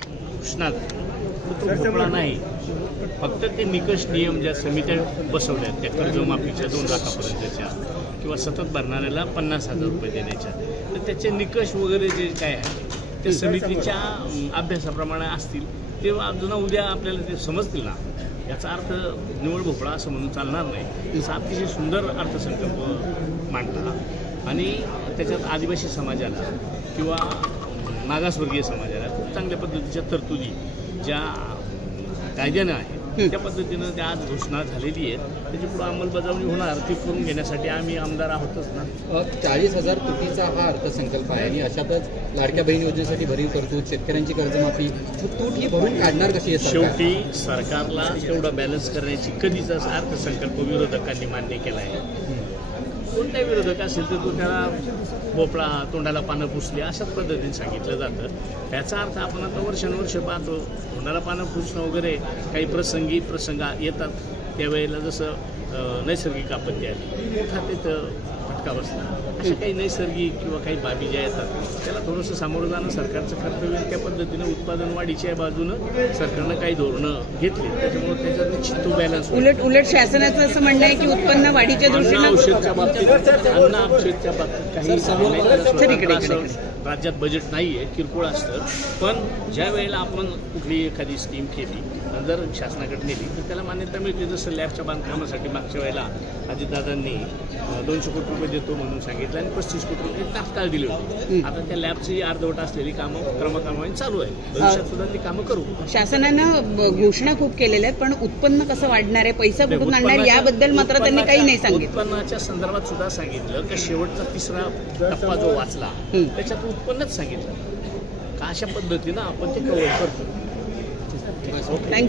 घोषणा भोपळा नाही, फक्त ते निकष नियम ज्या समित्या बसवल्या त्या कर्जमाफीच्या 2 लाखापर्यंतच्या किंवा सतत भरणाऱ्याला 50,000 रुपये देण्याच्या, तर त्याचे निकष वगैरे जे काय आहे ते समितीच्या अभ्यासाप्रमाणे असतील ते अजून उद्या आपल्याला ते समजतील ना. याचा अर्थ निवड भोपळा असं म्हणून चालणार नाही. तसा अतिशय सुंदर अर्थसंकल्प मांडला आणि त्याच्यात आदिवासी समाजाला किंवा मागासवर्गीय समाजाला खूप चांगल्या पद्धतीच्या तरतुदी ज्या कायद्यानं आहेत त्या पद्धतीनं त्या आज घोषणा झालेली आहे. त्याची पुढे अंमलबजावणी होणार ती करून घेण्यासाठी आम्ही आमदार आहोतच ना. 40,000 कोटीचा हा अर्थसंकल्प आहे आणि अशातच लाडक्या बहीण योजनेसाठी भरीव तरतूद, शेतकऱ्यांची कर्जमाफी, तूट ही भरून काढणार कशी आहे? शेवटी सरकारला तेवढा बॅलन्स करण्याची कधीच अर्थसंकल्प विरोधकांनी मान्य केला आहे. कोणताही विरोधक असेल तर तो त्याला भोपळा तोंडाला पानं पुसली अशाच पद्धतीने सांगितलं जातं. त्याचा अर्थ आपण आता वर्षानुवर्ष पाहतो, तोंडाला पानं पुसणं वगैरे काही प्रसंग येतात त्यावेळेला जसं नैसर्गिक आपत्ती आली मोठा तिथं फटका बसला. अशा काही नैसर्गिक किंवा काही बाबी ज्या येतात त्याला थोडंसं सामोरं जाणं सरकारचं कर्तव्य. त्या पद्धतीनं उत्पादन वाढीच्या बाजूनं सरकारनं काही धोरणं घेतली, त्याच्यामुळे त्याच्यात निश्चित तो बॅलन्स. उलट शासनाचं असं म्हणणं आहे की उत्पन्न वाढीच्या दृष्टीनं औषधच्या बाबतीत औषधच्या बाबतीत काही राज्यात बजेट नाही आहे, किरकोळ असतं. पण ज्या वेळेला आपण कुठली एखादी स्कीम केली आणि जर शासनाकडे नेली तर त्याला मान्यता मिळते. जसं लॅबच्या बांधकामासाठी मागच्या वेळेला अजितदादांनी 200 कोटी रुपये देतो म्हणून सांगितलं आणि 35 कोटी रुपये तात्काळ दिले होते. आता त्या लॅबची अर्धवट असलेली कामं क्रमाक्रमाने चालू आहे. भविष्यात सुद्धा ती कामं करू. शासनानं घोषणा खूप केलेल्या आहेत, पण उत्पन्न कसं वाढणार आहे, पैसा कुठून आणणार याबद्दल मात्र त्यांनी काही नाही सांगितलं. उत्पन्नाच्या संदर्भात सुद्धा सांगितलं की शेवटचा 3रा टप्पा जो वाचला त्याच्यात उत्पन्नच सांगितलं का अशा पद्धतीनं आपण ते कव्हर करतो. थँक्यू.